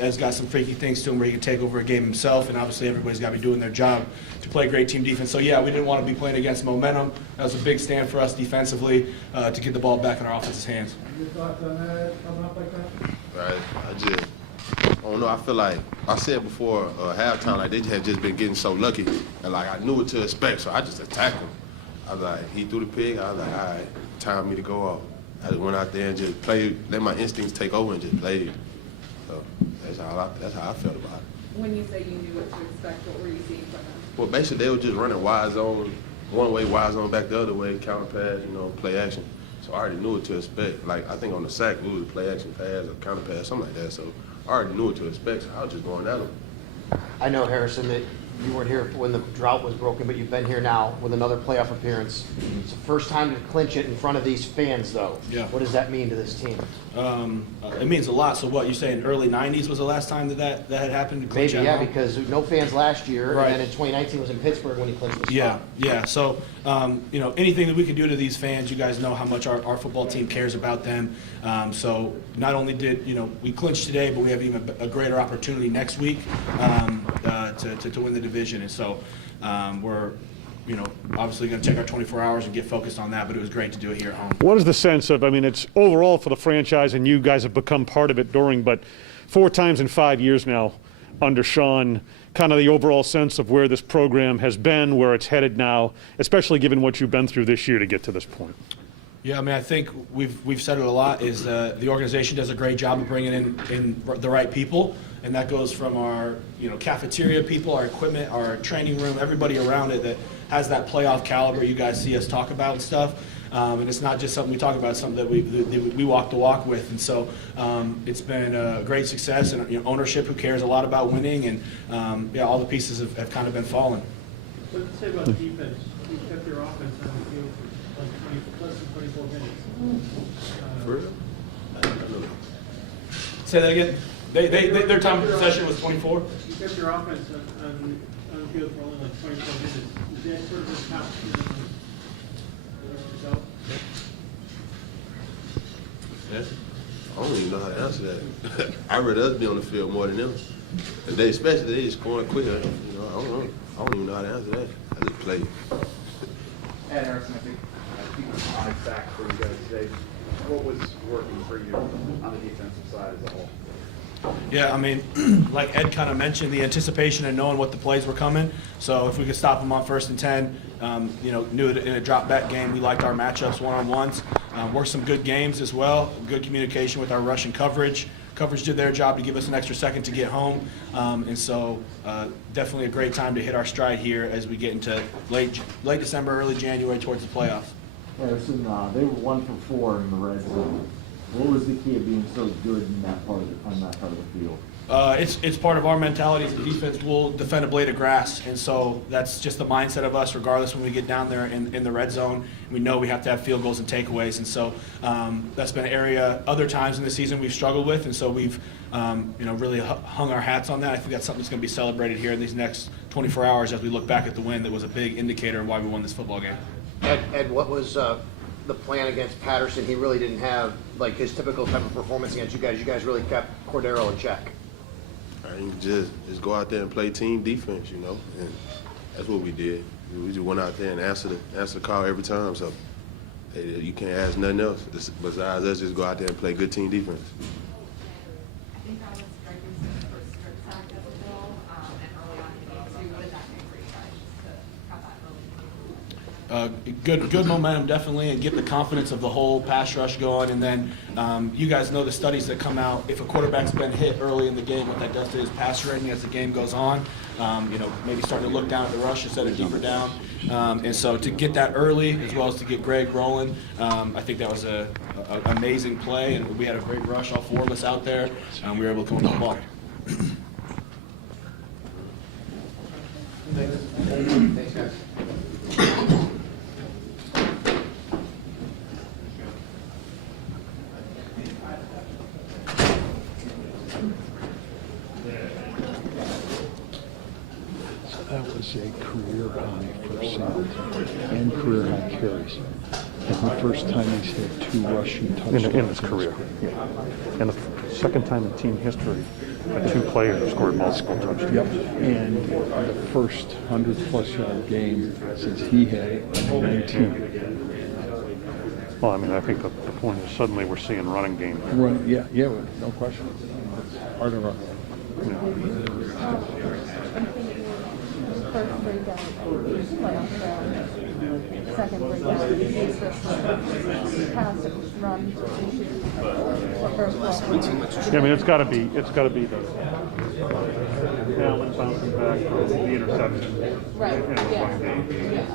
has got some freaky things to him where he can take over a game himself, and obviously everybody's got to be doing their job to play great team defense. So yeah, we didn't want to be playing against momentum. That was a big stand for us defensively to get the ball back in our offense's hands. Your thoughts on that, coming up like that? Right. I don't know. I feel like I said before halftime, like they had just been getting so lucky, and like I knew what to expect, so I just attacked him. I was like, he threw the pig. I was like, all right, time me to go off. I just went out there and just played, let my instincts take over and just played. So that's how I felt about it. When you say you knew what to expect, what were you seeing from them? Well, basically they were just running wide zone, one way, wide zone back the other way, counter pass, play action. So I already knew what to expect. Like I think on the sack, it was a play action pass or counter pass, something like that. So I already knew what to expect. So I was just going at them. I know, Harrison, that you weren't here when the drought was broken, but you've been here now with another playoff appearance. It's the first time to clinch it in front of these fans, though. Yeah. What does that mean to this team? It means a lot. So what, you're saying early 90s was the last time that had happened? To clinch Maybe, at yeah, home? because no fans last year, Right. and then in 2019 was in Pittsburgh when he clinched the spot. Yeah. So, anything that we can do to these fans, you guys know how much our football team cares about them. So not only did, we clinched today, but we have even a greater opportunity next week to win the division. And so we're, obviously going to take our 24 hours and get focused on that, but it was great to do it here at home. What is the sense of, it's overall for the franchise, and you guys have become part of it during, but 4 times in 5 years now under Sean, kind of the overall sense of where this program has been, where it's headed now, especially given what you've been through this year to get to this point? Yeah, I think we've said it a lot, is the organization does a great job of bringing in the right people, and that goes from our cafeteria people, our equipment, our training room, everybody around it that has that playoff caliber you guys see us talk about and stuff. And it's not just something we talk about, it's something that we walk the walk with. And so it's been a great success, and ownership who cares a lot about winning, and all the pieces have kind of been falling. What did you say about the defense? You kept your offense on the field for like less than 24 minutes. For real? Say that again? Their time of possession was 24? You kept your offense on the field for only like 24 minutes. Is that sort of a top result? Yes. I don't even know how to answer that. I'd rather us be on the field more than them. And especially they just scoring quicker. I don't know. I don't even know how to answer that. I just play. Ed Harrison, I think it was on sack for you guys today. What was working for you on the defensive side as a whole? Yeah, like Ed kind of mentioned, the anticipation and knowing what the plays were coming. So if we could stop them on 1st and 10, knew it in a drop back game. We liked our matchups one-on-ones. Worked some good games as well. Good communication with our rush and coverage. Coverage did their job to give us an extra second to get home. And so definitely a great time to hit our stride here as we get into late December, early January towards the playoffs. Harrison, they were 1 for 4 in the red zone. What was the key of being so good in that part on that part of the field? It's part of our mentality as a defense. We'll defend a blade of grass, and so that's just the mindset of us regardless when we get down there in the red zone. We know we have to have field goals and takeaways, and so that's been an area other times in the season we've struggled with, and so we've really hung our hats on that. I think that's something that's going to be celebrated here in these next 24 hours as we look back at the win that was a big indicator of why we won this football game. Ed, what was the plan against Patterson? He really didn't have like his typical type of performance against you guys. You guys really kept Cordero in check. Just go out there and play team defense, and that's what we did. We just went out there and answered the call every time. So you can't ask nothing else besides us just go out there and play good team defense. I think that was Gregson's first strip sack as a Bill, and early on in the game too. What did that mean for you guys just to have that early? Good momentum, definitely, and get the confidence of the whole pass rush going. And then you guys know the studies that come out. If a quarterback's been hit early in the game, what that does to his pass rating as the game goes on. Maybe starting to look down at the rush instead of deeper down. And so to get that early, as well as to get Greg rolling, I think that was an amazing play. And we had a great rush, all 4 of us out there. We were able to come with the ball. Thanks, guys. That was a career high for Sam and career high carries. And the first time he's had 2 rushing touchdowns In his career. Yeah. And second time in team history that two players scored multiple touchdowns. Yep. And the first 100-plus yard game since he had it in 19. Well, I mean, I think the point is suddenly we're seeing running game. Run, yeah, no question. It's part of our. First breakdown, playoff round. Second breakdown, is this pass, run, Yeah, I mean, it's got to be the Allen bouncing back, the interception. Right, and the yeah. running game.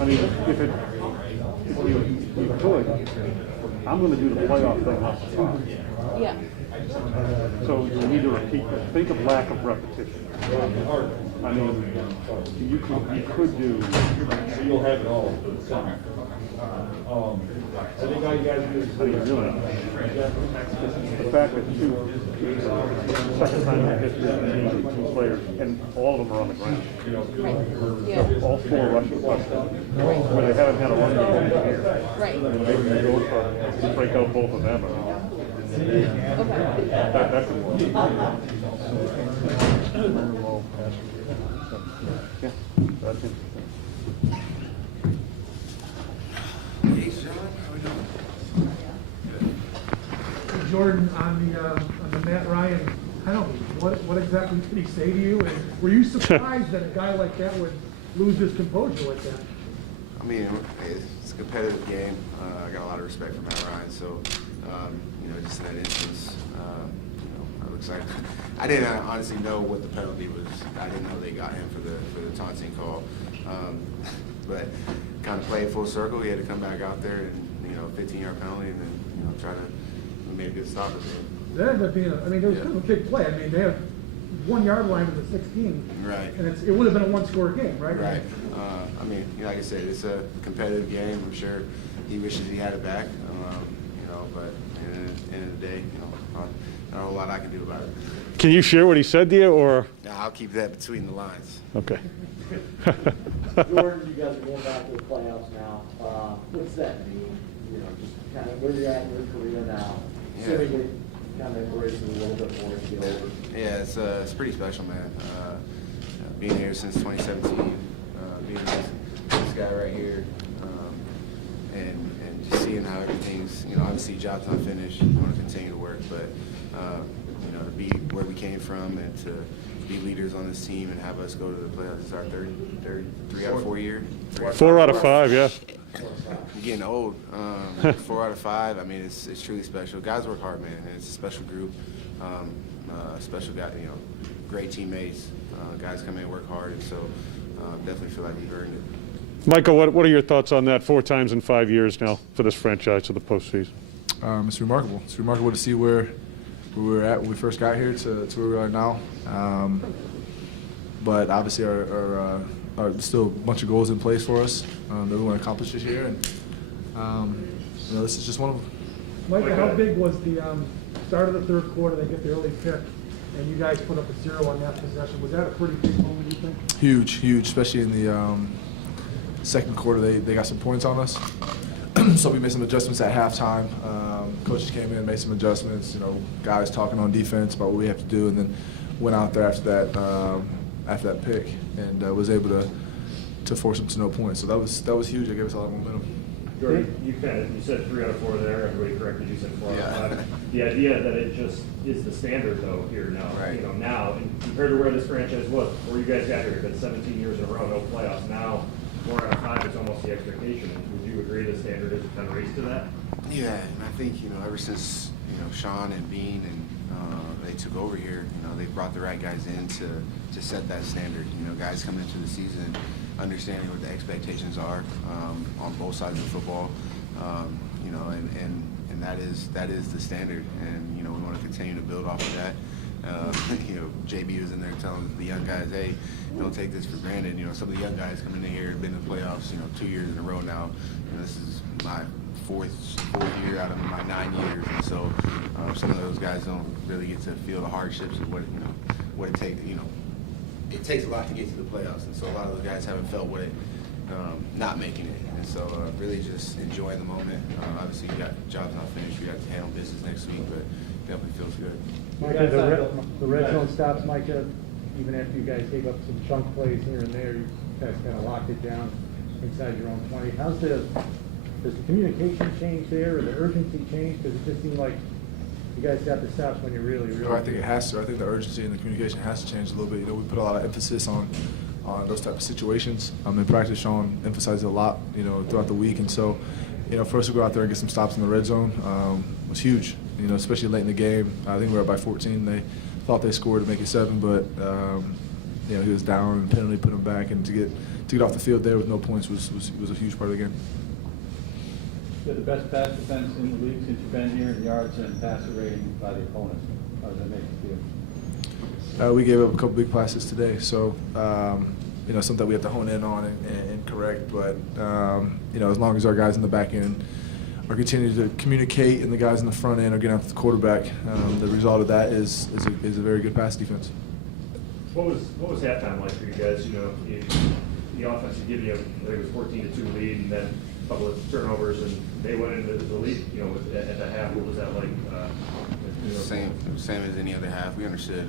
I mean, if you could, I'm going to do the playoff thing off the top. Yeah. So you need to repeat this. Think of lack of repetition. I mean, you could do. You'll have it all. I think all you guys do is really. The fact that second time in history, two players, and all of them are on the ground. Right. Yeah. All four rushing touchdowns, where they haven't had a run game this year. Right. And maybe you go to break out both of them. Okay. That could work. Yeah, that's interesting. Jordan, on the Matt Ryan penalty, what exactly did he say to you? And were you surprised that a guy like that would lose his composure like that? I mean, it's a competitive game. I got a lot of respect for Matt Ryan, so just in that instance, I was excited. I didn't honestly know what the penalty was. I didn't know they got him for the taunting call, but kind of played full circle. He had to come back out there and 15-yard penalty, and then try to. We made a good stop at the end. That ended up being there was kind of a big play. I mean, they have 1 yard line to the 16. Right. And it would have been a one-score game, right? Right. I mean, like I said, it's a competitive game. I'm sure he wishes he had it back. But at the end of the day, not a whole lot I can do about it. Can you share what he said to you, or? No, I'll keep that between the lines. Okay. Jordan, you guys are going back to the playoffs now. What's that mean? Just kind of where you're at in your career now. Yeah. Seemingly kind of embracing a little bit more to get over. Yeah, it's pretty special, man. Being here since 2017, meeting this guy right here, and just seeing how everything's, obviously job's not finished. We want to continue to work, but to be where we came from and to be leaders on this team and have us go to the playoffs. It's our 3 out of 4 year. 4 out of 5, yeah. I'm getting old. 4 out of 5. I mean, it's truly special. Guys work hard, man. And it's a special group. Special guy, great teammates. Guys come in and work hard, and so definitely feel like we've earned it. Michael, what are your thoughts on that? 4 times in 5 years now for this franchise to the postseason. It's remarkable. It's remarkable to see where we were at when we first got here to where we are now. But obviously, our still a bunch of goals in place for us that we want to accomplish this year, and this is just one of them. Michael, how big was the start of the third quarter? They get the early pick, and you guys put up a 0 on that possession. Was that a pretty big moment, you think? Huge, especially in the second quarter. They got some points on us, so we made some adjustments at halftime. Coaches came in, made some adjustments. Guys talking on defense about what we have to do, and then went out there after that pick and was able to force them to no points. So that was huge. It gave us a lot of momentum. Jordan, you said 3 out of 4 there. Everybody corrected you said 4 out of 5. The idea that it just is the standard though here now. Right. Now and compared to where this franchise was before you guys got here, it's been 17 years in a row, no playoffs. Now 4 out of 5 is almost the expectation. Would you agree the standard is kind of raised to that? Yeah, and I think ever since Sean and Bean and they took over here, they brought the right guys in to set that standard. Guys coming into the season understanding what the expectations are on both sides of football, and that is the standard, and we want to continue to build off of that. JB was in there telling the young guys, hey, don't take this for granted. Some of the young guys coming in here have been in the playoffs, 2 years in a row now. This is my fourth year out of my 9 years, and so some of those guys don't really get to feel the hardships of what it takes. It takes a lot to get to the playoffs, and so a lot of those guys haven't felt what not making it. And so really just enjoying the moment. Obviously, we got jobs not finished. We got to handle business next week, but definitely feels good. Micah, the red zone stops, Micah, even after you guys gave up some chunk plays here and there, you guys kind of locked it down inside your own 20. Does the communication change there, or the urgency change? Because it just seemed like you guys got the stops when you really. I think it has to. I think the urgency and the communication has to change a little bit. You know, we put a lot of emphasis on those type of situations. In practice, Sean emphasized it a lot, you know, throughout the week. And so, you know, for us to go out there and get some stops in the red zone was huge, you know, especially late in the game. I think we were up by 14. They thought they scored to make it 7, but, you know, he was down and penalty put him back. And to get off the field there with no points was a huge part of the game. You're the best pass defense in the league since you've been here in yards and passer rating by the opponents. How does that make you feel? We gave up a couple big passes today, so you know, something we have to hone in on and correct. But you know, as long as our guys in the back end are continuing to communicate and the guys in the front end are getting after the quarterback, the result of that is a very good pass defense. What was halftime like for you guys? You know, the offense had given you, I think it was 14-2 lead, and then a couple of turnovers, and they went into the lead. You know, at the half, what was that like? You know? Same as any other half. We understood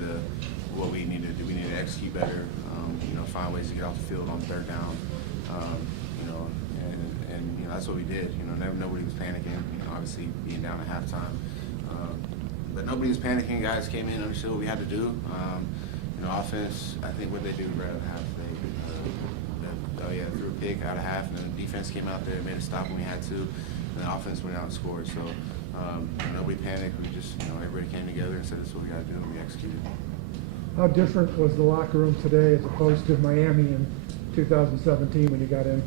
what we needed to do. We needed to execute better. You know, find ways to get off the field on third down. You know, and you know, that's what we did. You know, nobody was panicking. You know, obviously being down at halftime, but nobody was panicking. Guys came in, understood what we had to do. You know, offense. I think what they do right at half, they threw a pick out of half, and then the defense came out there and made a stop when we had to, and the offense went out and scored. So nobody panicked. We just, you know, everybody came together and said, "This is what we got to do," and we executed. How different was the locker room today as opposed to Miami in 2017 when you got in?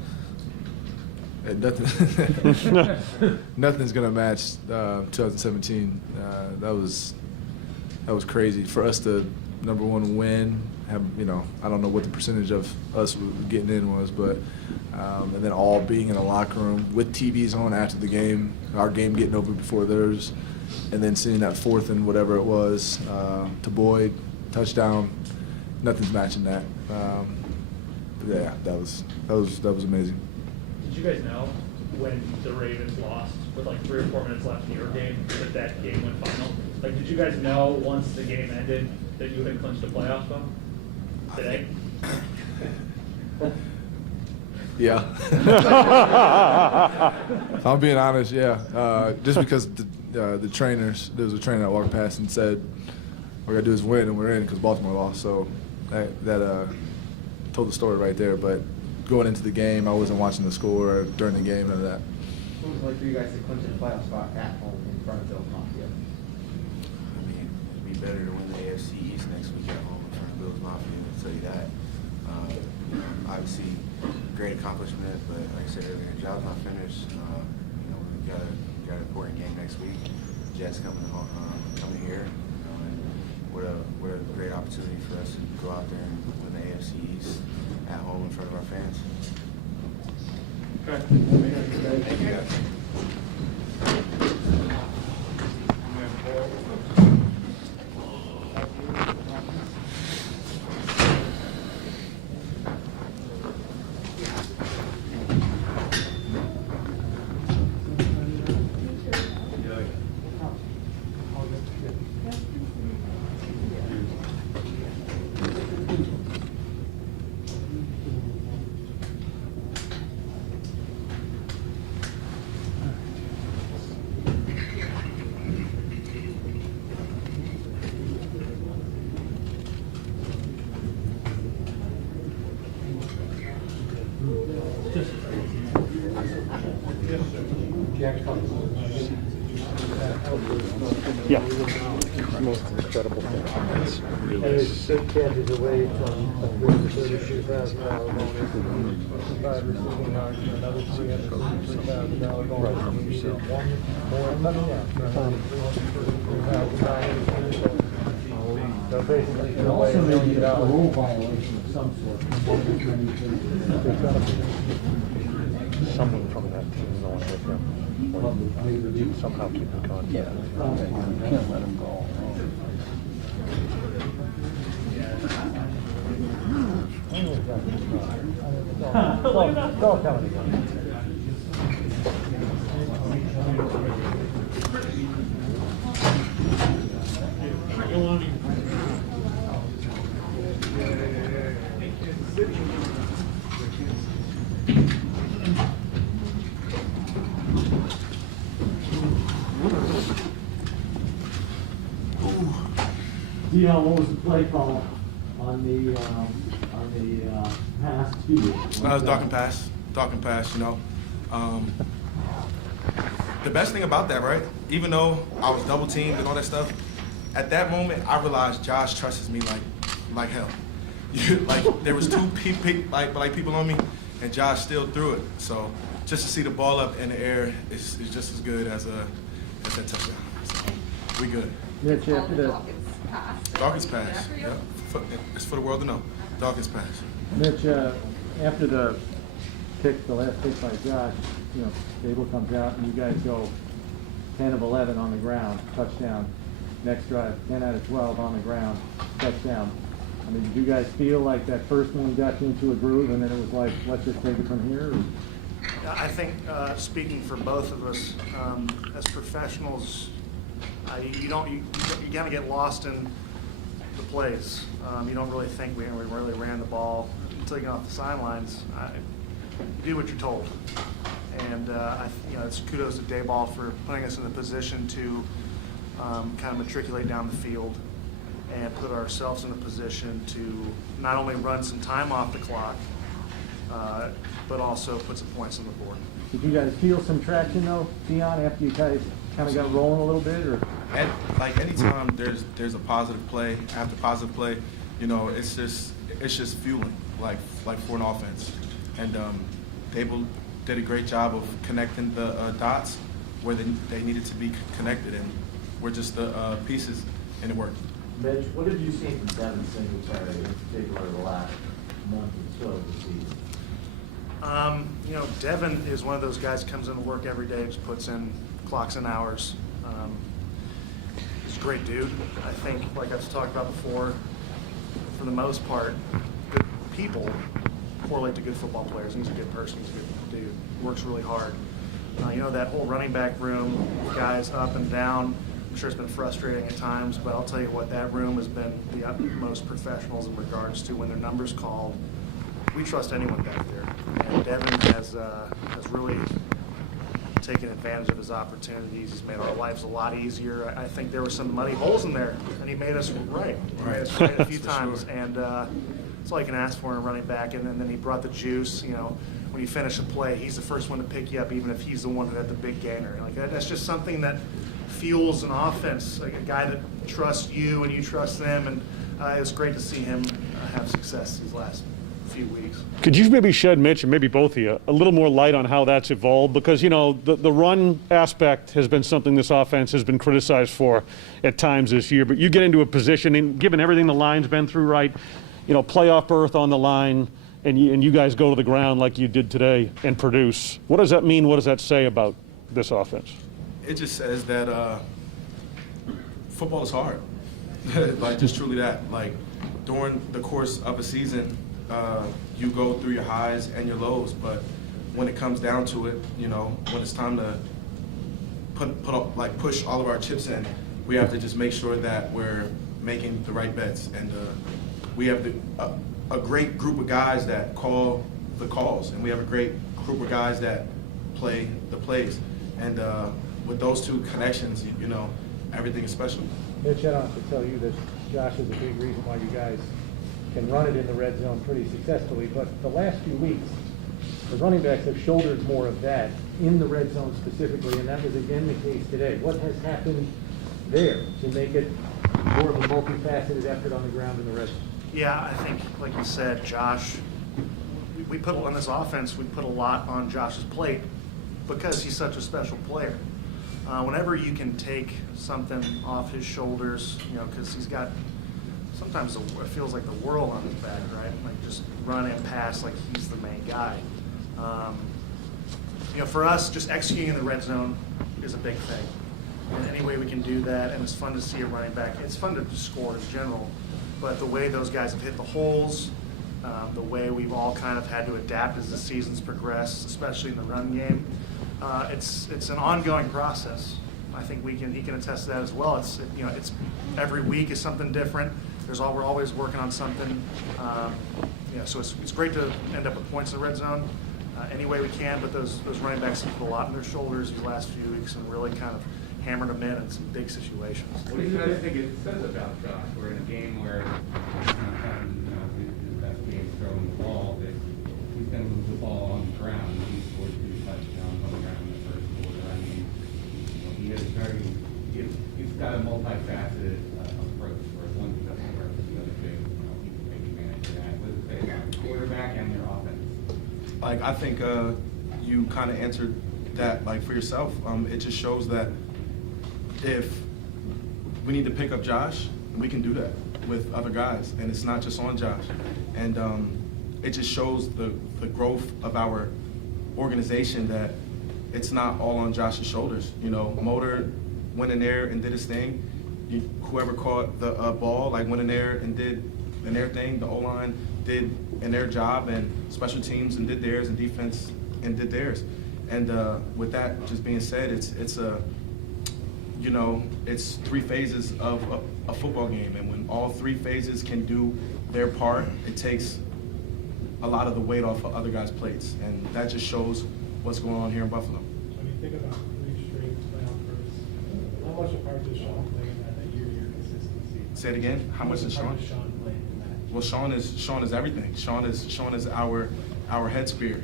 Nothing's gonna match 2017. That was crazy for us to number one win. Have, you know, I don't know what the percentage of us getting in was, but and then all being in a locker room with TVs on after the game, our game getting over before theirs, and then seeing that 4th and whatever it was to Boyd. Touchdown, nothing's matching that. Yeah, that was amazing. Did you guys know when the Ravens lost with like 3 or 4 minutes left in your game that game went final? Like, did you guys know once the game ended that you had clinched a playoff spot today? Yeah. If I'm being honest, yeah. Just because the trainers, there was a trainer that walked past and said, all we gotta do is win, and we're in because Baltimore lost. So that told the story right there. But going into the game, I wasn't watching the score during the game, none of that. What was it like for you guys to clinch a playoff spot at home in front of Bills Mafia? I mean, it'd be better to win the AFC East next week at home in front of Bills Mafia, I'll tell you that. You know, obviously, great accomplishment, but like I said earlier, job's not finished. You know, we got an important game next week. Jets coming here. What a great opportunity for us to go out there and win the AFC East at home in front of our fans. Okay. Thank you, guys. Yeah. Most incredible thing. And it's 6 catches away from a $332,000 bonus, 5 receiving yards, and another $333,000 bonus. We needed one more coming out, so $333,000. So basically, in a way, $1 million. rule violation of some sort. Someone from that team knowing with him. Somehow keep in contact. Yeah, can't let him go. It's all coming together. Dion, what was the play call on the pass to you? That was dog and pass, you know. The best thing about that, right? Even though I was double teamed and all that stuff, at that moment I realized Josh trusts me like hell. Like there was two people on me, and Josh still threw it. So just to see the ball up in the air is just as good as that touchdown. So we good. Mitch, after the, Dawkins pass. Yeah. It's for the world to know. Dawkins pass. Mitch, after the pick, the last pick by Josh, you know, Gable comes out and you guys go 10 of 11 on the ground, touchdown. Next drive, 10 out of 12 on the ground, touchdown. I mean, did you guys feel like that first one got you into a groove and then it was like, let's just take it from here? Or? I think, speaking for both of us, as professionals, you kind of get lost in the plays. You don't really think we really ran the ball until you get off the sidelines. You do what you're told, and it's kudos to Dayball for putting us in a position to kind of matriculate down the field and put ourselves in a position to not only run some time off the clock, but also put some points on the board. Did you guys feel some traction though, Dion, after you guys kind of got rolling a little bit, or? And like anytime there's a positive play after positive play, you know, it's just fueling like for an offense. And Dable did a great job of connecting the dots where they needed to be connected, and we're just the pieces, and it worked. Mitch, what have you seen from Devin Singletary, in particular, the last month or so of the season? Devin is one of those guys who comes into work every day, just puts in clocks and hours. He's a great dude. I think, like I've talked about before, for the most part, good people correlate to good football players. He's a good person. He's a good dude. Works really hard. That whole running back room, guys up and down, I'm sure it's been frustrating at times, but I'll tell you what, that room has been the utmost professionals in regards to when their number's called. We trust anyone back there. And Devin has really taken advantage of his opportunities. He's made our lives a lot easier. I think there were some muddy holes in there, and he made us right. He made us right a few times, and it's all you can ask for in a running back. And then he brought the juice. When you finish a play, he's the first one to pick you up, even if he's the one who had the big gainer. Like that's just something that fuels an offense. Like a guy that trusts you and you trust them, and it's great to see him have success these last few weeks. Could you maybe shed, Mitch, and maybe both of you, a little more light on how that's evolved? Because, the run aspect has been something this offense has been criticized for at times this year. But you get into a position, and given everything the line's been through, right, playoff berth on the line, and you guys go to the ground like you did today and produce. What does that mean? What does that say about this offense? It just says that football is hard. Like, just truly that. Like, during the course of a season, you go through your highs and your lows, but when it comes down to it, when it's time to push all of our chips in, we have to just make sure that we're making the right bets, and we have a great group of guys that call the calls, and we have a great group of guys that play the plays, and with those two connections, everything is special. Mitch, I don't have to tell you that Josh is a big reason why you guys can run it in the red zone pretty successfully, but the last few weeks, the running backs have shouldered more of that in the red zone specifically, and that was again the case today. What has happened there to make it more of a multifaceted effort on the ground in the red zone? Yeah, I think, like you said, Josh, we put on this offense, we put a lot on Josh's plate because he's such a special player. Whenever you can take something off his shoulders, because he's got, sometimes it feels like the world on his back, right? Like just run and pass like he's the main guy. For us, just executing in the red zone is a big thing. And any way we can do that, and it's fun to see a running back. It's fun to score in general, but the way those guys have hit the holes, the way we've all kind of had to adapt as the season's progressed, especially in the run game. It's an ongoing process. I think he can attest to that as well. It's every week is something different. We're always working on something. So it's great to end up with points in the red zone any way we can, but those running backs have put a lot on their shoulders these last few weeks and really kind of hammered them in some big situations. What do you guys think it says about Josh? We're in a game where his best game is throwing the ball, that he's going to move the ball on the ground. He scored 2 touchdowns on the ground in the first quarter. I mean, he's got a multifaceted approach where one doesn't work, the other two, he can take advantage of that. What does it say about the quarterback and their offense? Like, I think you kind of answered that like for yourself. It just shows that if we need to pick up Josh, we can do that with other guys, and it's not just on Josh. And it just shows the growth of our organization, that it's not all on Josh's shoulders. Motor went in there and did his thing. Whoever caught the ball, like, went in there and did their thing. The O-line did their job, and special teams and did theirs, and defense and did theirs. And with that just being said, it's 3 phases of a football game, and when all 3 phases can do their part, it takes a lot of the weight off of other guys' plates, and that just shows what's going on here in Buffalo. When you think about 3 straight playoff berths, how much a part does Sean play in that year-to-year consistency? Say it again. How much does Sean? Play in that? Well, Sean is everything. Sean is our head spear.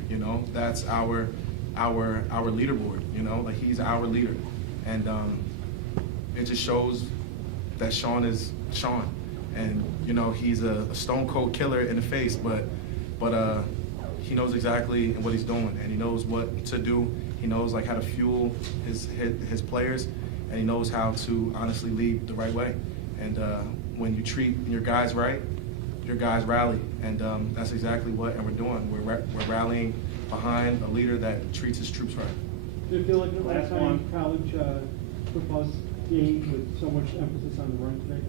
That's our leaderboard. Like, he's our leader, and it just shows that Sean is Sean, and he's a stone cold killer in the face, but he knows exactly what he's doing, and he knows what to do. He knows like how to fuel his players, and he knows how to honestly lead the right way. And when you treat your guys right, your guys rally, and that's exactly what we're doing. We're rallying behind a leader that treats his troops right. Do you feel like the last time college football game with so much emphasis on the run today?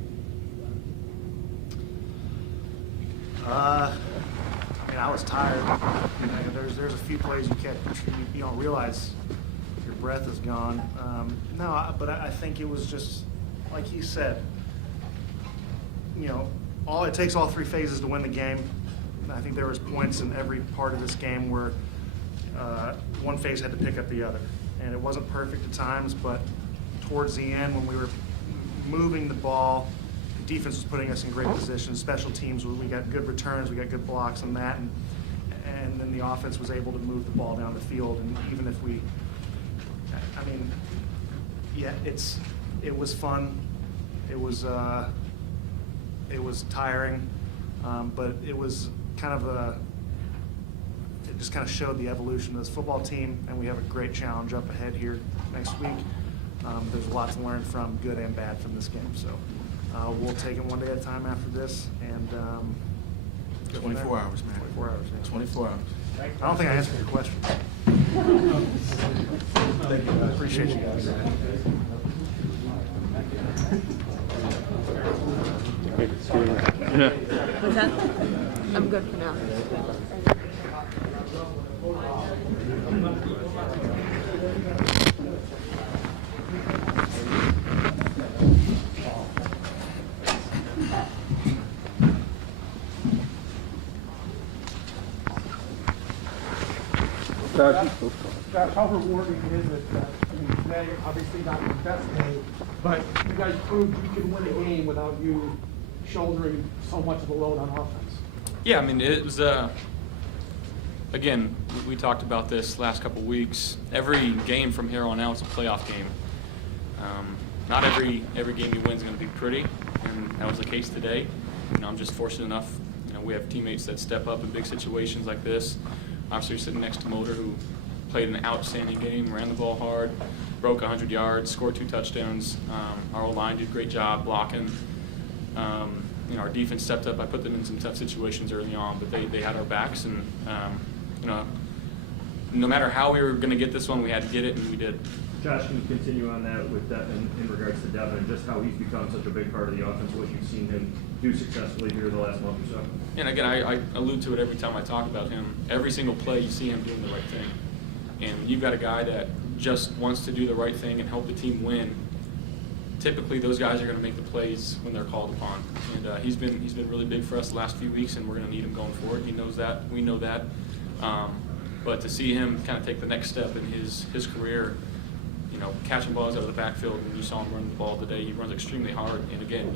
I was tired. There's a few plays you don't realize your breath is gone. But I think it was just like he said. It takes all 3 phases to win the game. I think there was points in every part of this game where one phase had to pick up the other, and it wasn't perfect at times. But towards the end, when we were moving the ball, the defense was putting us in great positions. Special teams, we got good returns, we got good blocks on that, and then the offense was able to move the ball down the field. And even if it was fun. It was tiring, but it was it just kind of showed the evolution of this football team, and we have a great challenge up ahead here next week. There's a lot to learn from, good and bad, from this game. So we'll take it one day at a time after this, and 24 hours, man. 24 hours. Yeah. 24 hours. I don't think I answered your question. Thank you. I appreciate you guys. What's that? I'm good for now. Josh, how rewarding is it that, today, obviously not your best day, but you guys proved you could win a game without you shouldering so much of the load on offense? Yeah, it was, again, we talked about this last couple weeks. Every game from here on out is a playoff game. Not every game you win is going to be pretty, and that was the case today. I'm just fortunate enough, we have teammates that step up in big situations like this. Obviously, sitting next to Motor, who played an outstanding game, ran the ball hard, broke 100 yards, scored 2 touchdowns. Our O-line did a great job blocking. Our defense stepped up. I put them in some tough situations early on, but they had our backs, and no matter how we were going to get this one, we had to get it, and we did. Josh, can you continue on that with that in regards to Devin and just how he's become such a big part of the offense, what you've seen him do successfully here the last month or so? And again, I allude to it every time I talk about him. Every single play, you see him doing the right thing. And when you've got a guy that just wants to do the right thing and help the team win, typically those guys are going to make the plays when they're called upon. And he's been really big for us the last few weeks, and we're going to need him going forward. He knows that. We know that. But to see him kind of take the next step in his career, you know, catching balls out of the backfield, when you saw him run the ball today, he runs extremely hard. And again,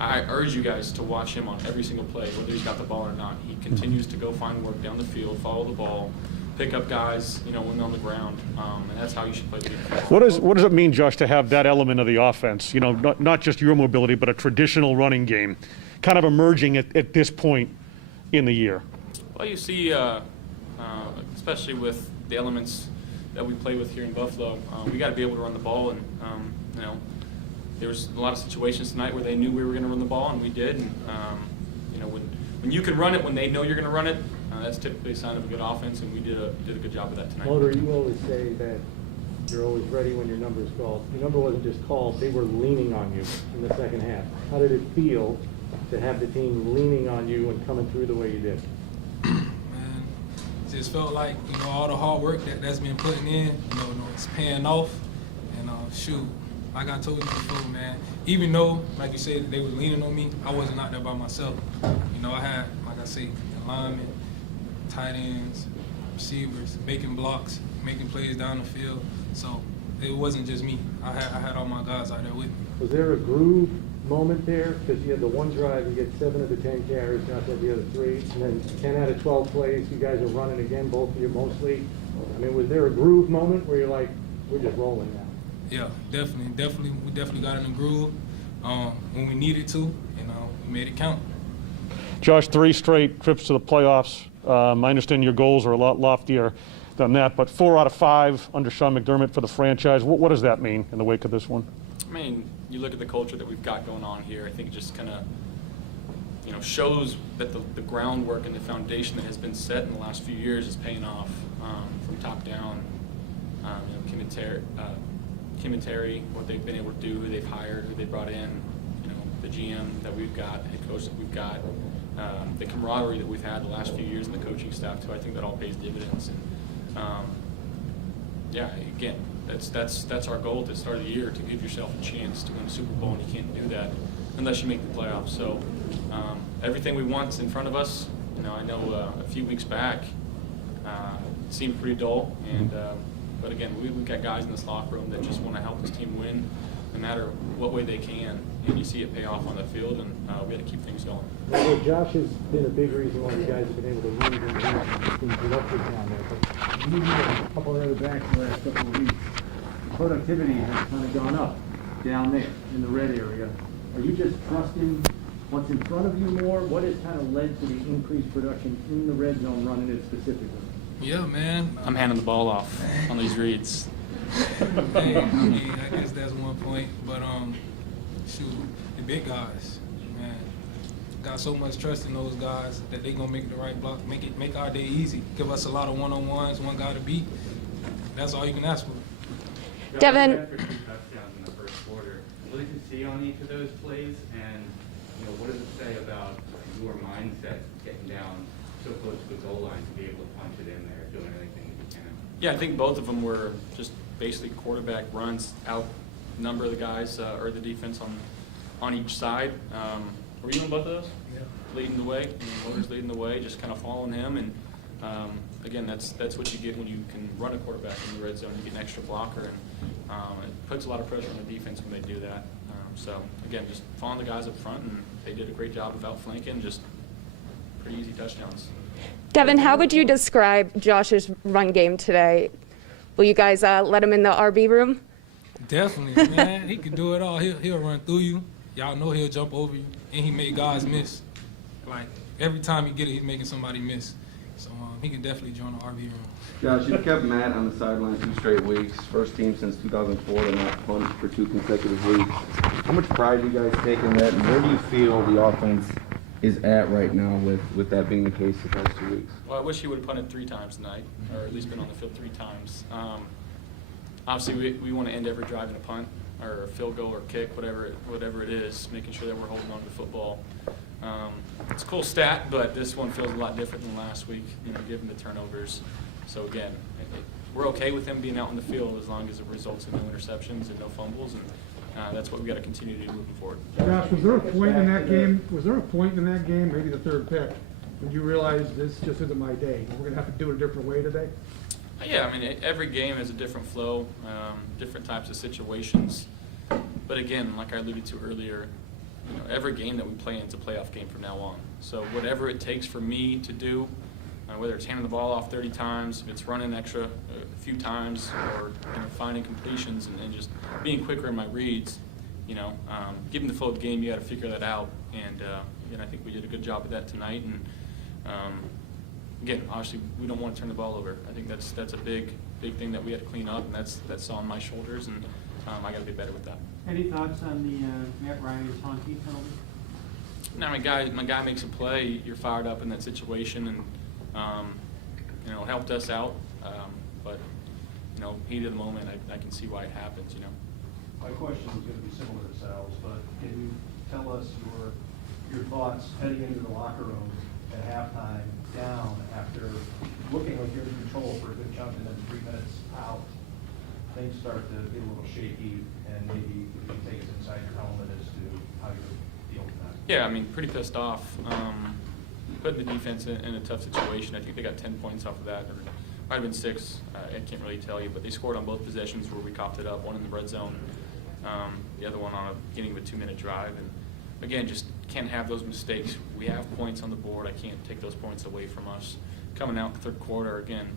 I urge you guys to watch him on every single play, whether he's got the ball or not. He continues to go find work down the field, follow the ball, pick up guys, you know, when they're on the ground, and that's how you should play the game. What does it mean, Josh, to have that element of the offense? You know, not just your mobility, but a traditional running game, kind of emerging at this point in the year. Well, you see, especially with the elements that we play with here in Buffalo, we got to be able to run the ball, and you know, there was a lot of situations tonight where they knew we were going to run the ball, and we did. And you know, when you can run it, when they know you're going to run it, that's typically a sign of a good offense, and we did a good job of that tonight. Motor, you always say that you're always ready when your number is called. Your number wasn't just called, they were leaning on you in the second half. How did it feel to have the team leaning on you and coming through the way you did? Man, it just felt like, you know, all the hard work that's been putting in, you know, it's paying off. And shoot, like I told you before, man, even though, like you said, they were leaning on me, I wasn't out there by myself. You know, I had, like I say, the linemen, tight ends, receivers, making blocks, making plays down the field. So it wasn't just me. I had all my guys out there with me. Was there a groove moment there? Because you had the one drive, you get 7 of the 10 carries, not the other 3, and then 10 out of 12 plays, you guys are running again, both of you mostly. I mean, was there a groove moment where you're like, we're just rolling now? Yeah, definitely. We definitely got in the groove when we needed to, and we made it count. Josh, 3 straight trips to the playoffs. I understand your goals are a lot loftier than that, but 4 out of 5 under Sean McDermott for the franchise. What does that mean in the wake of this one? I mean, you look at the culture that we've got going on here, I think it just kind of, you know, shows that the groundwork and the foundation that has been set in the last few years is paying off from top down. You know, Kim and Terry, what they've been able to do, who they've hired, who they brought in, you know, the GM that we've got, the head coach that we've got, the camaraderie that we've had the last few years in the coaching staff too. I think that all pays dividends. And yeah, again, that's our goal at the start of the year, to give yourself a chance to win a Super Bowl, and you can't do that unless you make the playoffs. So everything we want's in front of us. You know, I know a few weeks back it seemed pretty dull, and but again, we've got guys in this locker room that just want to help this team win, no matter what way they can, and you see it pay off on the field, and we got to keep things going. Well, Josh has been a big reason why you guys have been able to lead and been productive down there. But you had a couple of other backs the last couple of weeks. Productivity has kind of gone up down there in the red area. Are you just trusting what's in front of you more? What has kind of led to the increased production in the red zone, running it specifically? Yeah, man. I'm handing the ball off on these reads. Hey, I mean, I guess that's one point. But shoot, the big guys, man, got so much trust in those guys that they gonna make the right block, make our day easy. Give us a lot of one-on-ones, one guy to beat. That's all you can ask for. Devin. For 2 touchdowns in the first quarter. What did you see on each of those plays, and you know, what does it say about your mindset getting down so close to the goal line to be able to punch it in there, doing anything that you can? Yeah, I think both of them were just basically quarterback runs, outnumber the guys or the defense on each side. Were you in both of those? Yeah. Leading the way, Motor's leading the way, just kind of following him. And again, that's what you get when you can run a quarterback in the red zone. You get an extra blocker, and it puts a lot of pressure on the defense when they do that. So again, just following the guys up front, and they did a great job of outflanking, just pretty easy touchdowns. Devin, how would you describe Josh's run game today? Will you guys let him in the RB room? Definitely, man. He can do it all. He'll run through you. Y'all know he'll jump over you, and he made guys miss. Like every time he get it, he's making somebody miss. So he can definitely join the RB room. Josh, you've kept Matt on the sideline 2 straight weeks. First team since 2004 to not punt for 2 consecutive weeks. How much pride do you guys take in that, and where do you feel the offense is at right now with that being the case the past 2 weeks? Well, I wish he would have punted 3 times tonight, or at least been on the field 3 times. obviously we want to end every drive in a punt or a field goal or kick, whatever it is, making sure that we're holding on to the football. It's a cool stat, but this one feels a lot different than last week, given the turnovers. So again, we're okay with him being out in the field as long as it results in no interceptions and no fumbles, and that's what we got to continue to do moving forward. Josh, was there a point in that game? Was there a point in that game, maybe the third pick, when you realized this just isn't my day? We're gonna have to do it a different way today. Yeah, I mean, every game has a different flow, different types of situations. But again, like I alluded to earlier, every game that we play in is a playoff game from now on. So whatever it takes for me to do, whether it's handing the ball off 30 times, if it's running extra a few times, or finding completions and just being quicker in my reads, given the flow of the game, you got to figure that out. And I think we did a good job of that tonight. And again, obviously, we don't want to turn the ball over. I think that's a big thing that we had to clean up, and that's on my shoulders, and I got to be better with that. Any thoughts on the Matt Ryan taunting penalty? No, my guy makes a play. You're fired up in that situation, and it helped us out. But heat of the moment, I can see why it happens. My question is going to be similar to Sal's, but can you tell us your thoughts heading into the locker room at halftime, down after looking like you're in control for a good chunk, and then 3 minutes out, things start to get a little shaky, and maybe if you take us inside your helmet as to how you feel with that. Yeah, I mean, pretty pissed off. Putting the defense in a tough situation. I think they got 10 points off of that, or might have been 6. I can't really tell you, but they scored on both possessions where we copped it up. One in the red zone, the other one on a beginning of a 2-minute drive. And again, just can't have those mistakes. We have points on the board. I can't take those points away from us. Coming out in the third quarter, again,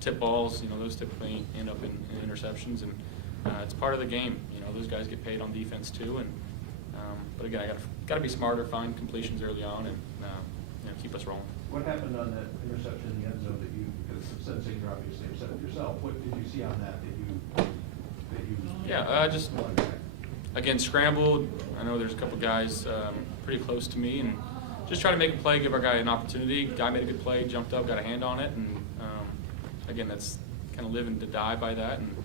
tip balls, those typically end up in interceptions, and it's part of the game. Those guys get paid on defense too. And but again, I got to be smarter, find completions early on, and keep us rolling. What happened on that interception in the end zone that you, because sensing you're obviously upset with yourself, what did you see on that you? Yeah, just again scrambled. I know there's a couple guys pretty close to me, and just try to make a play, give our guy an opportunity. Guy made a good play, jumped up, got a hand on it, and again, that's kind of live and to die by that. And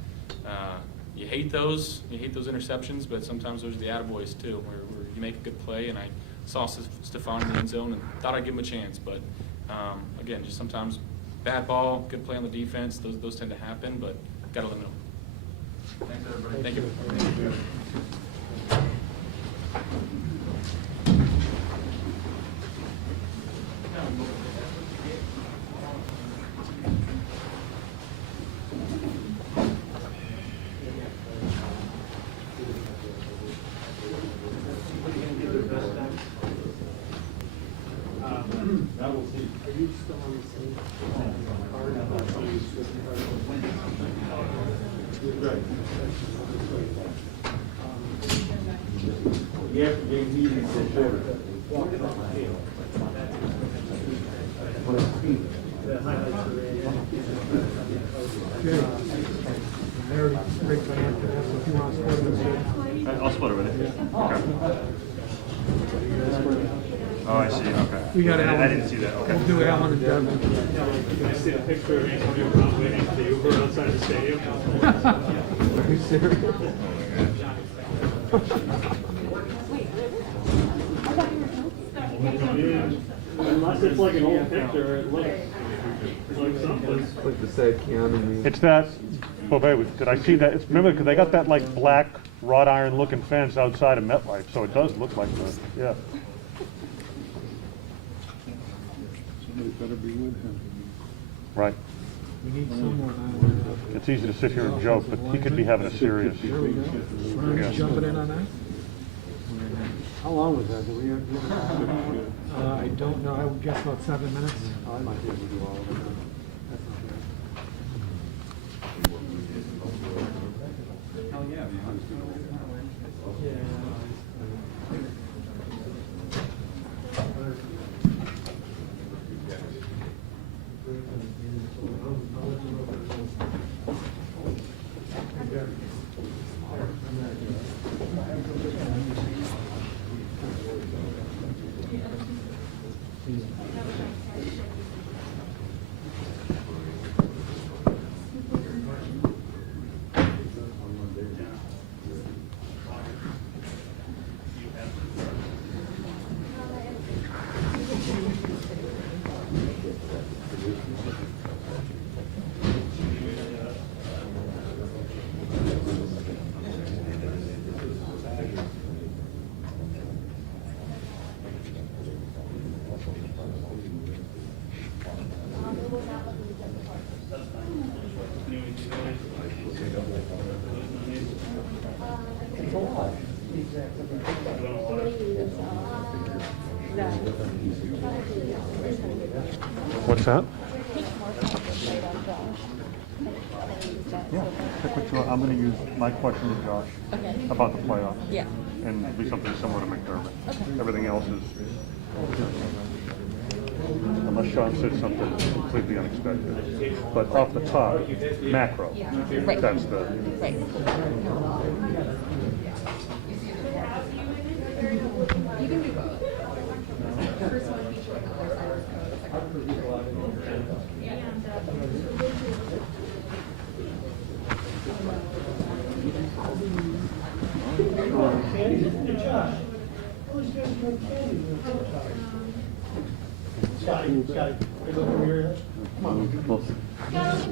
you hate those interceptions, but sometimes those are the attaboys too, where you make a good play. And I saw Stefan in the end zone and thought I'd give him a chance, but again, just sometimes bad ball, good play on the defense, those tend to happen, but got to limit them. Thanks, everybody. Thank you. Are you still on the same card? Yeah, they need to sit forward. I'll split it with it. Okay. Oh, I see, okay. We got Alan. I didn't see that, okay. We'll do Alan and Devin. Can I see a picture of Antonio Brown waiting for the Uber outside the stadium? Are you serious? Unless it's like an old picture, it looks like something. Like the sad Keanu meme. It's that, well, wait, did I see that? It's, remember, because they got that like black wrought iron looking fence outside of MetLife, so it does look like that, yeah. Somebody better be with him. Right. We need someone. It's easy to sit here and joke, but he could be having a serious. There we go. Ryan's jumping in on that? How long was that? Did we I don't know. I would guess about 7 minutes. Oh, I might be able to do all of it. That's not bad. Hell yeah, man. What's that? Yeah, pick what you want. I'm gonna use my question to Josh about the playoffs. Yeah. And it'll be something similar to McDermott. Everything else is, unless Sean said something completely unexpected. But off the top, macro, Right. that's the. Right. You can do both. First one feature like the other side of the Scotty, are you looking over here? Come on. That's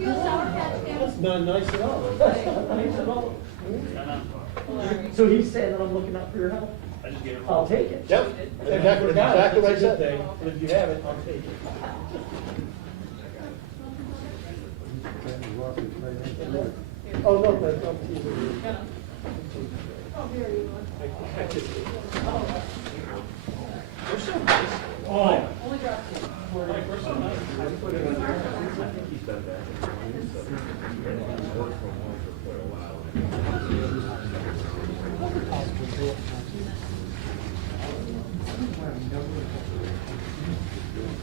not nice at all. That's not nice at all. So he's saying that I'm looking out for your help? I'll take it. Yep, exactly what I said. But if you have it, I'll take it. Oh, no, that's not TV. Oh, here you are. We're so nice. Oh. Only dropped two. We're so nice. I think he's done that.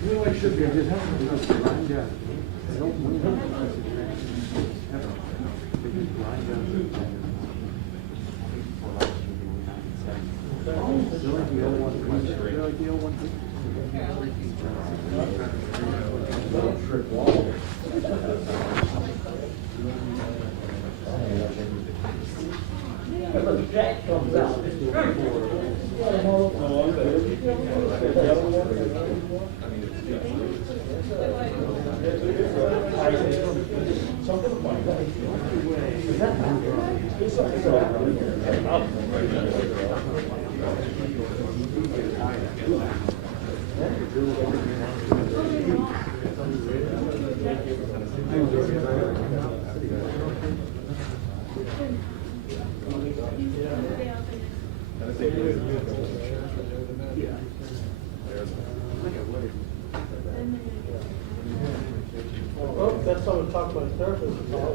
You know what should be, just have them just grind down. They don't move on unless it's ever. They just grind down. They're like the old one. They're like the old one. Look, Jack comes out. Well, that's how we talk about therapist. It'll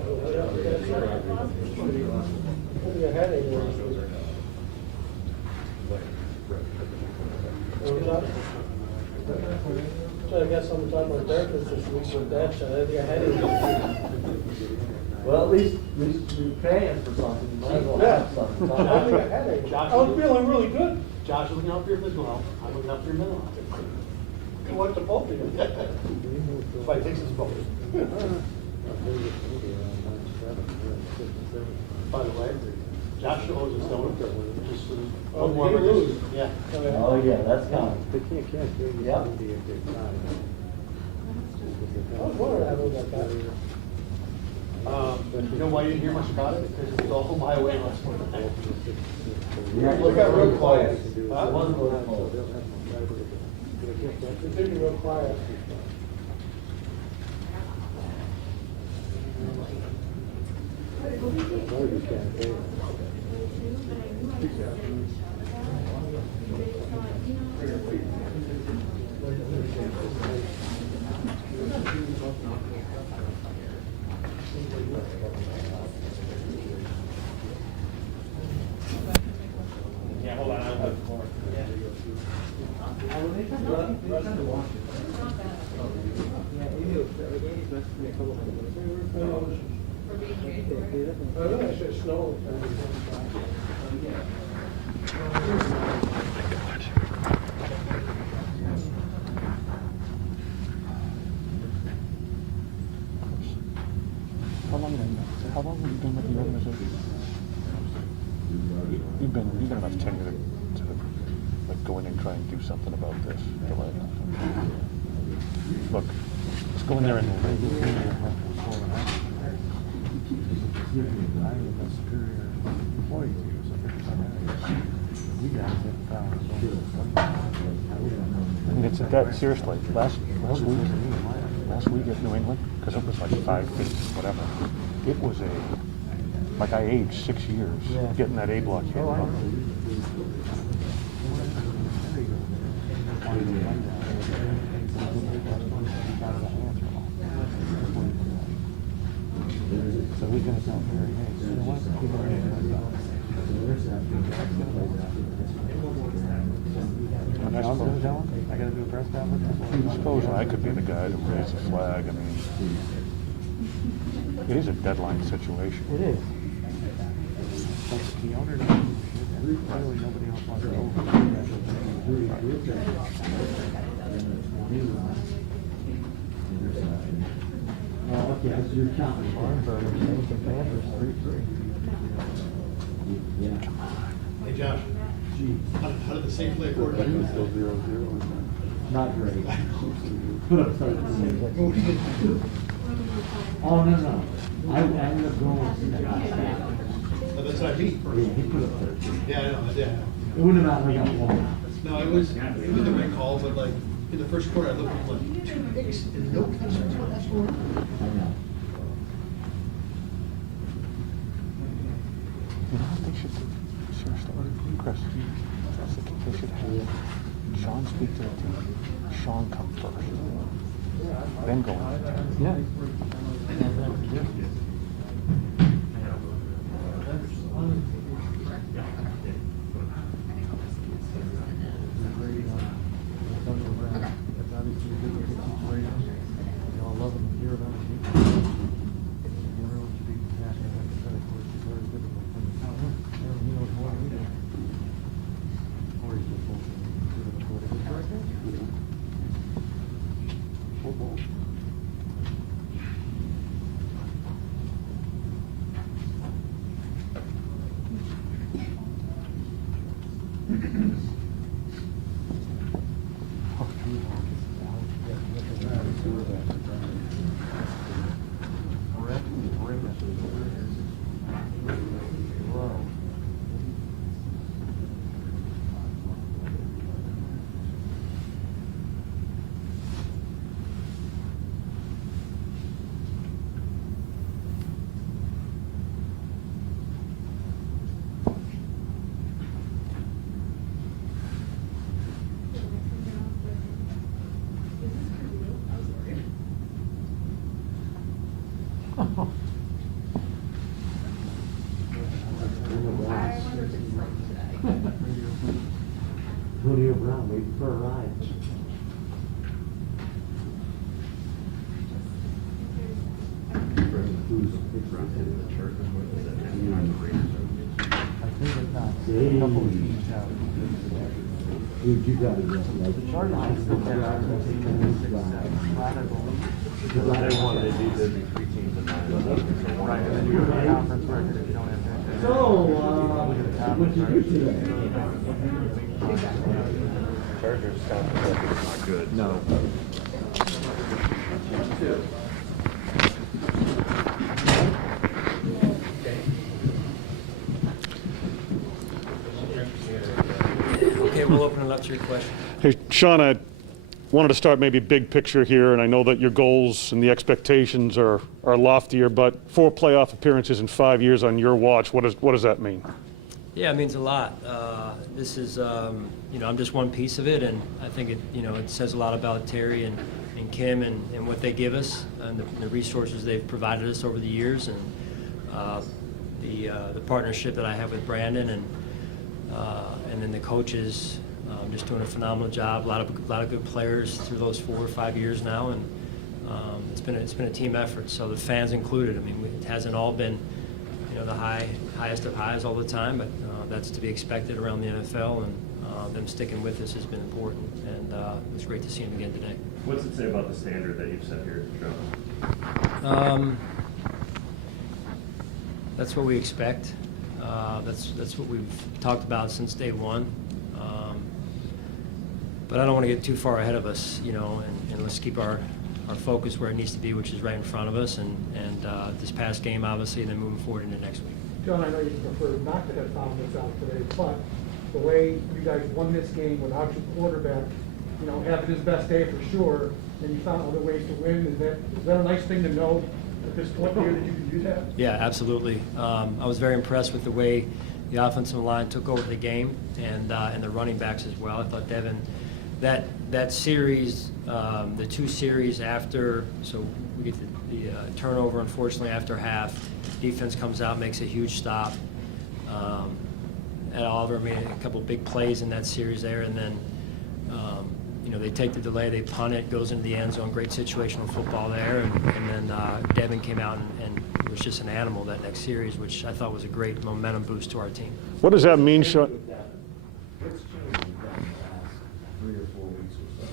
be a headache. So I guess I'm talking about therapist this week with that, so that'd be a headache. Well, at least you're paying for something, you might as well have something. That'd be a headache. I was feeling really good. Josh is looking out for your physical health, I'm looking out for your mental health. I want the both of you. That's why it takes us both. By the way, Josh owes us no, just for Oh, one more. they lose. Yeah. Oh, yeah, that's coming. They can't catch. Yep. I was wondering how they got that. You know why you didn't hear much about it? Because it was all my way last morning. Look at real quiet. Huh? It wasn't real close. It's gonna be real quiet. Yeah, hold on, I'll have the floor. I know, it's just snow. How long have you been with the organization? You've been enough tenure to like go in and try and do something about this. Look, let's go in there and it's that seriously. Last week at New England, because it was like 5 feet, whatever. It was like I aged 6 years getting that A block hit. So he's gonna tell Harry, hey, you know what? Keep it right. I gotta do a press conference. I suppose I could be the guy to raise the flag. I mean, it is a deadline situation. It is. But the owner doesn't, really nobody else wants to Oh, okay, so you're counting Barnburg, Saints and Panthers, 3-3. Yeah. Hey, Josh. How did the same play work? Still 0-0. Not great. Put up 13. Oh, no. I ended up going with the guy. Oh, that's what I mean. Yeah, he put up 13. Yeah, I know, yeah. It wouldn't have mattered, I got one. No, it was the right call, but like, in the first quarter, I looked at like 2 picks and no touchdowns on that score. I know. You know what they should do? Seriously, Chris, they should have Sean speak to the team. Sean come first. Then go on. Yeah. Antonio Brown waiting for a ride. I think it's not. A couple of teams out. Dude, you got it. The Chargers still got it. Because I didn't want to do the 3 teams in that. Right, and then you go to the conference record if you don't have that. So, what did you do? Chargers conference record's not good. No. Okay, we'll open it up to your question. Hey, Sean, I wanted to start maybe big picture here, and I know that your goals and the expectations are loftier, but 4 playoff appearances in 5 years on your watch, what does that mean? Yeah, it means a lot. This is, I'm just one piece of it, and I think it says a lot about Terry and Kim and what they give us and the resources they've provided us over the years, and the partnership that I have with Brandon and then the coaches. Just doing a phenomenal job. A lot of good players through those 4 or 5 years now, and it's been a team effort. So the fans included. I mean, it hasn't all been the highest of highs all the time, but that's to be expected around the NFL, and them sticking with us has been important. And it was great to see them again today. What's it say about the standard that you've set here at the show? That's what we expect. That's what we've talked about since day one. But I don't want to get too far ahead of us, and let's keep our focus where it needs to be, which is right in front of us, and this past game, obviously, and then moving forward into next week. John, I know you prefer not to have Thomas out today, but the way you guys won this game without your quarterback, having his best day for sure, and you found other ways to win, is that a nice thing to know at this point here that you can do that? Yeah, absolutely. I was very impressed with the way the offensive line took over the game, and the running backs as well. I thought Devin, that series, the 2 series after, so we get the turnover, unfortunately, after half. Defense comes out, makes a huge stop. Ed Oliver made a couple big plays in that series there, and then they take the delay, they punt it, goes into the end zone. Great situational football there, and then Devin came out and was just an animal that next series, which I thought was a great momentum boost to our team. What does that mean, Sean? What's changed in the last 3 or 4 weeks or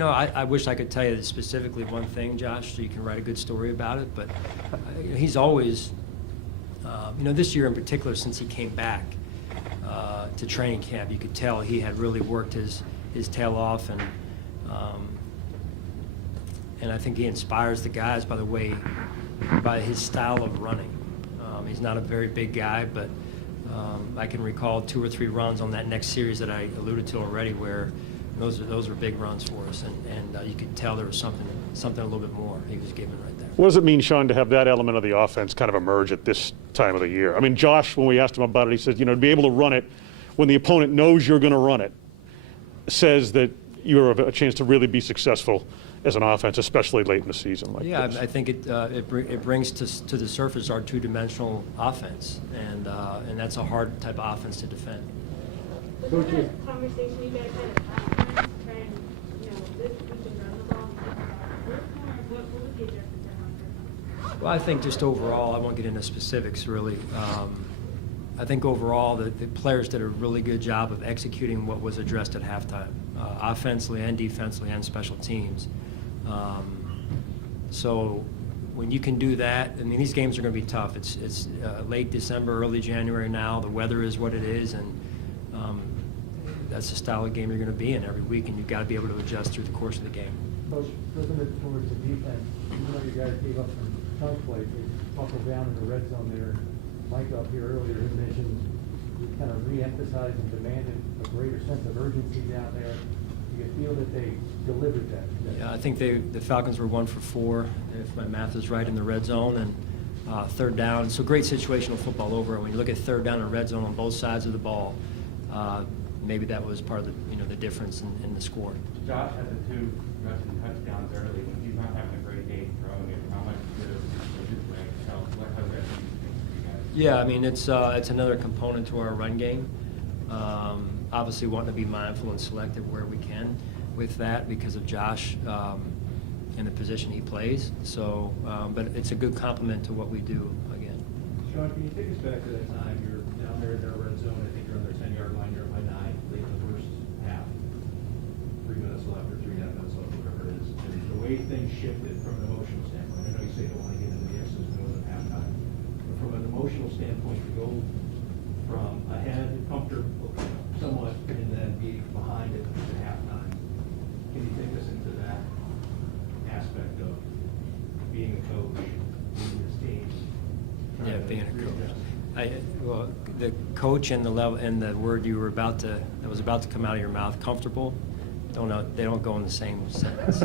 so? I wish I could tell you specifically one thing, Josh, so you can write a good story about it, but he's always, this year in particular, since he came back to training camp, you could tell he had really worked his tail off, and I think he inspires the guys by his style of running. He's not a very big guy, but I can recall 2 or 3 runs on that next series that I alluded to already, where those were big runs for us, and you could tell there was something a little bit more he was giving right there. What does it mean, Sean, to have that element of the offense kind of emerge at this time of the year? I mean, Josh, when we asked him about it, he said, to be able to run it when the opponent knows you're going to run it, says that you have a chance to really be successful as an offense, especially late in the season like this. I think it brings to the surface our 2-dimensional offense, and that's a hard type of offense to defend. Coach, Conversation you guys had at halftime, trying, this we can run the ball, what was the adjustment time? Well, I think just overall, I won't get into specifics really. I think overall the players did a really good job of executing what was addressed at halftime, offensively and defensively and special teams. So when you can do that, I mean, these games are going to be tough. It's late December, early January now. The weather is what it is, and that's the style of game you're going to be in every week, and you've got to be able to adjust through the course of the game. Coach, flipping it towards the defense, even though you guys gave up some chunk plays, they buckled down in the red zone there. Mike up here earlier had mentioned you kind of re-emphasized and demanded a greater sense of urgency down there. Do you feel that they delivered that today? Yeah, I think the Falcons were 1 for 4, if my math is right, in the red zone, and 3rd down. So great situational football over. When you look at 3rd down and red zone on both sides of the ball, maybe that was part of the difference in the score. Josh had the 2 rushing touchdowns early. When he's not having a great day throwing it, how much good is his legs? How does that mean for you guys? Yeah, I mean, it's another component to our run game. Obviously wanting to be mindful and selective where we can with that because of Josh and the position he plays. So, but it's a good complement to what we do again. Sean, can you take us back to that time? You're down there in their red zone. I think you're on their 10-yard line. You're by 9 late in the first half. 3 minutes left or 3.5 minutes left, whatever it is. And the way things shifted from an emotional standpoint, I know you say you don't want to get into the X's and O's at halftime, but from an emotional standpoint, to go from ahead, comfortable, somewhat, and then be behind it at halftime. Can you take us into that aspect of being a coach, leading this team? Yeah, being a coach. Well, the coach and the level and the word that was about to come out of your mouth, comfortable, they don't go in the same sentence.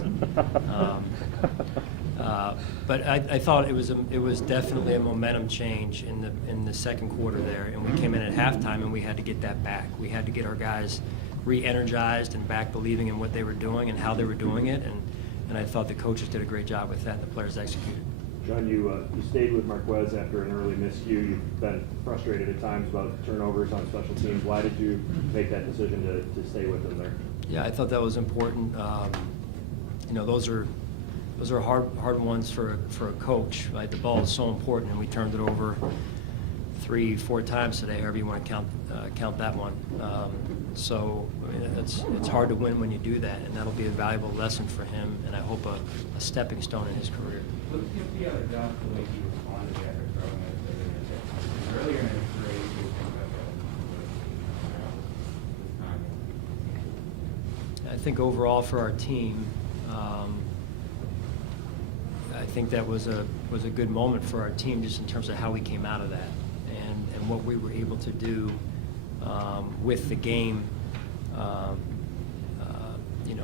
But I thought it was definitely a momentum change in the second quarter there, and we came in at halftime and we had to get that back. We had to get our guys re-energized and back believing in what they were doing and how they were doing it, and I thought the coaches did a great job with that and the players executed. John, you stayed with Marquez after an early miscue. You've been frustrated at times about turnovers on special teams. Why did you make that decision to stay with him there? Yeah, I thought that was important. Those are hard ones for a coach. Right? The ball is so important, and we turned it over 3-4 times today, however you want to count that one. So I mean, it's hard to win when you do that, and that'll be a valuable lesson for him, and I hope a stepping stone in his career. But the other Josh, the way he responded after throwing it earlier in his career, he was I think overall for our team, I think that was a good moment for our team just in terms of how we came out of that and what we were able to do with the game.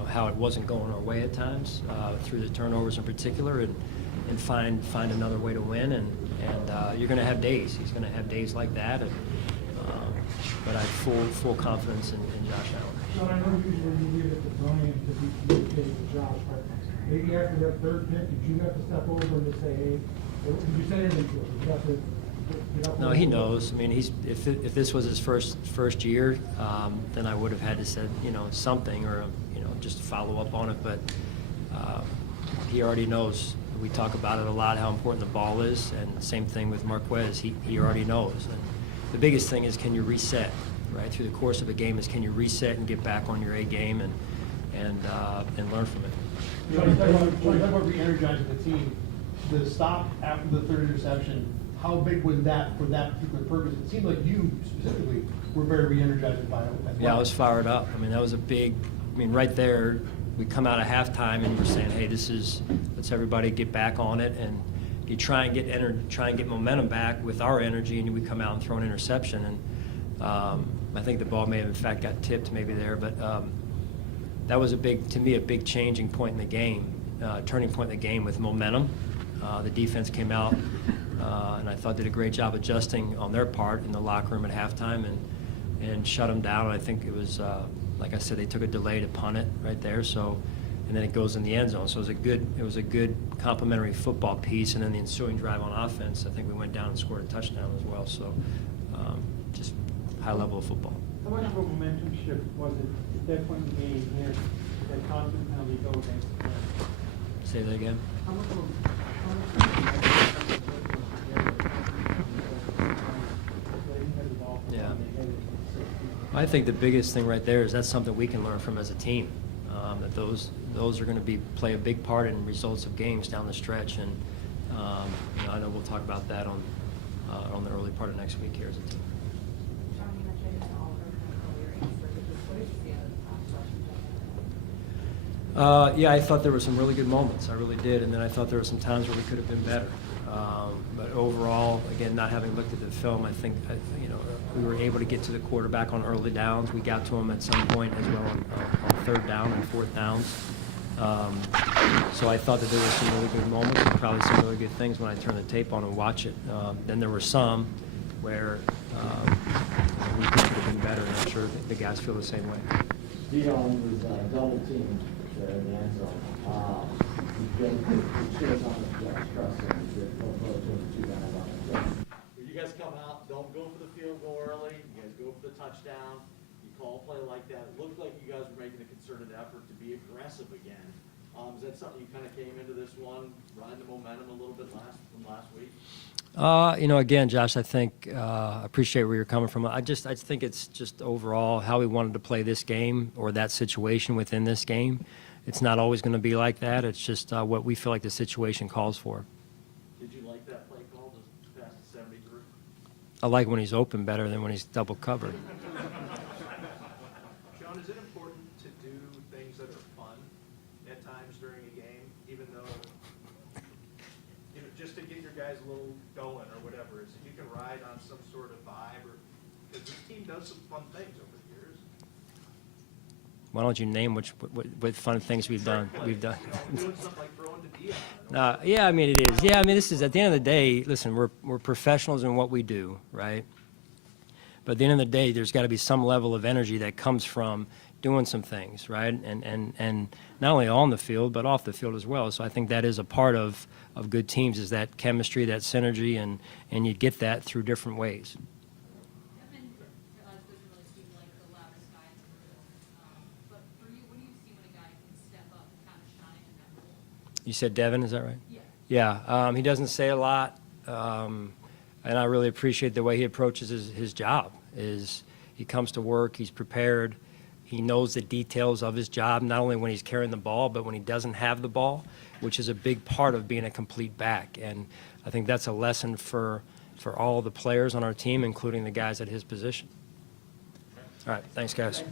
How it wasn't going our way at times through the turnovers in particular, and find another way to win. And you're going to have days. He's going to have days like that, but I have full confidence in Josh Allen. Sean, I know usually you leave it to Brian to be communicating with Josh, but maybe after that third pick, did you have to step over and just say, hey, did you say anything to him? Did you have to get up? No, he knows. I mean, if this was his first year, then I would have had to said, something, or just follow up on it. But he already knows. We talk about it a lot, how important the ball is, and same thing with Marquez. He already knows. And the biggest thing is, can you reset, right? Through the course of a game, is can you reset and get back on your A game and learn from it. Trying to talk about re-energizing the team. The stop after the third interception, how big was that for that particular purpose? It seemed like you specifically were very re-energized by it as well. Yeah, I was fired up. I mean, that was a big, right there, we come out of halftime and we're saying, hey, let's everybody get back on it, and you try and get momentum back with our energy, and we come out and throw an interception. And I think the ball may have in fact got tipped maybe there, but that was to me a big changing point in the game, turning point in the game with momentum. The defense came out and I thought did a great job adjusting on their part in the locker room at halftime and shut them down. And I think it was, like I said, they took a delay to punt it right there. So, and then it goes in the end zone. So it was a good complementary football piece. And then the ensuing drive on offense, I think we went down and scored a touchdown as well. So just high level of football. How much of a momentum shift was it at that point in the game here, that caused the penalty to go against the Rams? Say that again. How much of a Yeah. I think the biggest thing right there is that's something we can learn from as a team. That those are going to play a big part in results of games down the stretch, and I know we'll talk about that on the early part of next week here as a team. Yeah, I thought there were some really good moments. I really did, and then I thought there were some times where we could have been better. But overall, again, not having looked at the film, I think we were able to get to the quarterback on early downs. We got to him at some point as well on third down and fourth downs. So I thought that there were some really good moments and probably some really good things when I turn the tape on and watch it. Then there were some where we could have been better, and I'm sure the guys feel the same way. Dion was double teamed there in the end zone. You guys come out, don't go for the field goal early, you guys go for the touchdown, you call a play like that. It looked like you guys were making a concerted effort to be aggressive again. Is that something you kind of came into this one, riding the momentum a little bit from last week? Again, Josh, I think I appreciate where you're coming from. I think it's just overall how we wanted to play this game or that situation within this game. It's not always going to be like that. It's just what we feel like the situation calls for. Did you like that play call to pass to 73? I like when he's open better than when he's double covered. Sean, is it important to do things that are fun at times during a game, even though, just to get your guys a little going or whatever, is that you can ride on some sort of vibe, or because this team does some fun things over the years? Why don't you name what fun things we've done? Doing something like throwing to Dion. Yeah, I mean, it is. Yeah, I mean, this is, at the end of the day, listen, we're professionals in what we do, right? But at the end of the day, there's got to be some level of energy that comes from doing some things, right? And not only on the field, but off the field as well. So I think that is a part of good teams, is that chemistry, that synergy, and you get that through different ways. You said Devin, is that right? Yeah, he doesn't say a lot, and I really appreciate the way he approaches his job. He comes to work, he's prepared, he knows the details of his job, not only when he's carrying the ball, but when he doesn't have the ball, which is a big part of being a complete back. And I think that's a lesson for all the players on our team, including the guys at his position. All right, thanks, guys.